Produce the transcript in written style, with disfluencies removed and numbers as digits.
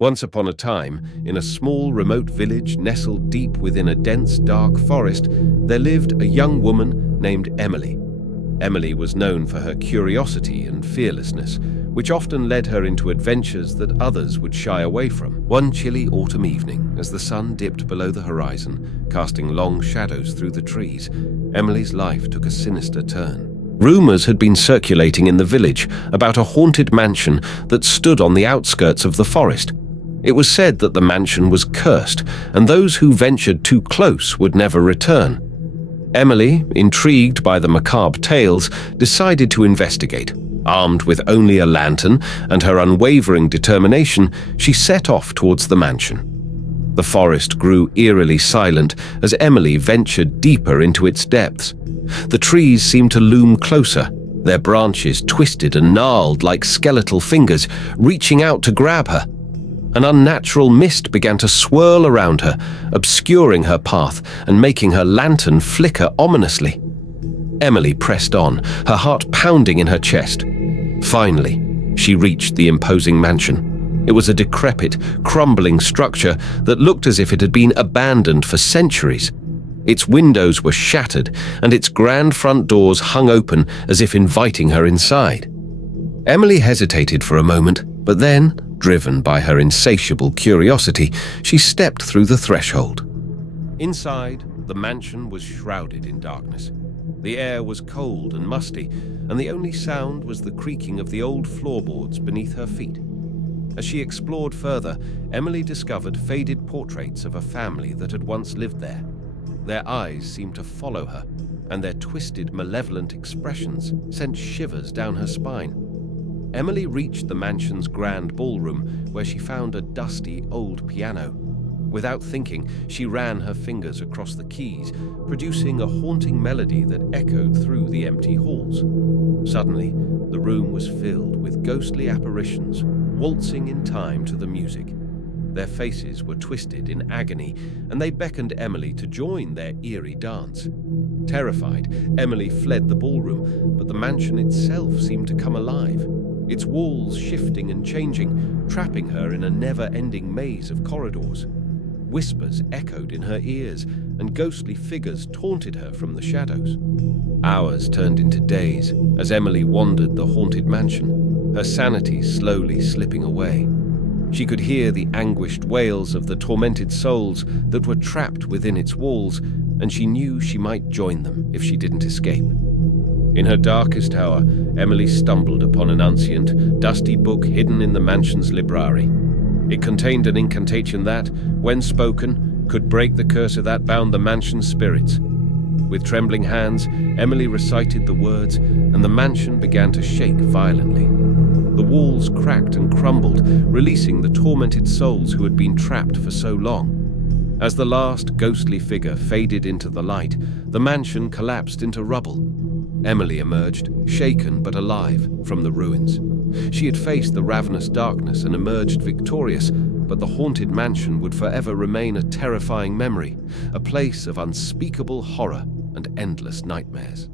Once upon a time, in a small remote village nestled deep within a dense, dark forest, there lived a young woman named Emily. Emily was known for her curiosity and fearlessness, which often led her into adventures that others would shy away from. One chilly autumn evening, as the sun dipped below the horizon, casting long shadows through the trees, Emily's life took a sinister turn. Rumors had been circulating in the village about a haunted mansion that stood on the outskirts of the forest. It was said that the mansion was cursed, and those who ventured too close would never return. Emily, intrigued by the macabre tales, decided to investigate. Armed with only a lantern and her unwavering determination, she set off towards the mansion. The forest grew eerily silent as Emily ventured deeper into its depths. The trees seemed to loom closer, their branches twisted and gnarled like skeletal fingers, reaching out to grab her. An unnatural mist began to swirl around her, obscuring her path and making her lantern flicker ominously. Emily pressed on, her heart pounding in her chest. Finally, she reached the imposing mansion. It was a decrepit, crumbling structure that looked as if it had been abandoned for centuries. Its windows were shattered, and its grand front doors hung open as if inviting her inside. Emily hesitated for a moment, but then, driven by her insatiable curiosity, she stepped through the threshold. Inside, the mansion was shrouded in darkness. The air was cold and musty, and the only sound was the creaking of the old floorboards beneath her feet. As she explored further, Emily discovered faded portraits of a family that had once lived there. Their eyes seemed to follow her, and their twisted, malevolent expressions sent shivers down her spine. Emily reached the mansion's grand ballroom, where she found a dusty old piano. Without thinking, she ran her fingers across the keys, producing a haunting melody that echoed through the empty halls. Suddenly, the room was filled with ghostly apparitions, waltzing in time to the music. Their faces were twisted in agony, and they beckoned Emily to join their eerie dance. Terrified, Emily fled the ballroom, but the mansion itself seemed to come alive, its walls shifting and changing, trapping her in a never-ending maze of corridors. Whispers echoed in her ears, and ghostly figures taunted her from the shadows. Hours turned into days as Emily wandered the haunted mansion, her sanity slowly slipping away. She could hear the anguished wails of the tormented souls that were trapped within its walls, and she knew she might join them if she didn't escape. In her darkest hour, Emily stumbled upon an ancient, dusty book hidden in the mansion's library. It contained an incantation that, when spoken, could break the curse that bound the mansion's spirits. With trembling hands, Emily recited the words, and the mansion began to shake violently. The walls cracked and crumbled, releasing the tormented souls who had been trapped for so long. As the last ghostly figure faded into the light, the mansion collapsed into rubble. Emily emerged, shaken but alive, from the ruins. She had faced the ravenous darkness and emerged victorious, but the haunted mansion would forever remain a terrifying memory, a place of unspeakable horror and endless nightmares.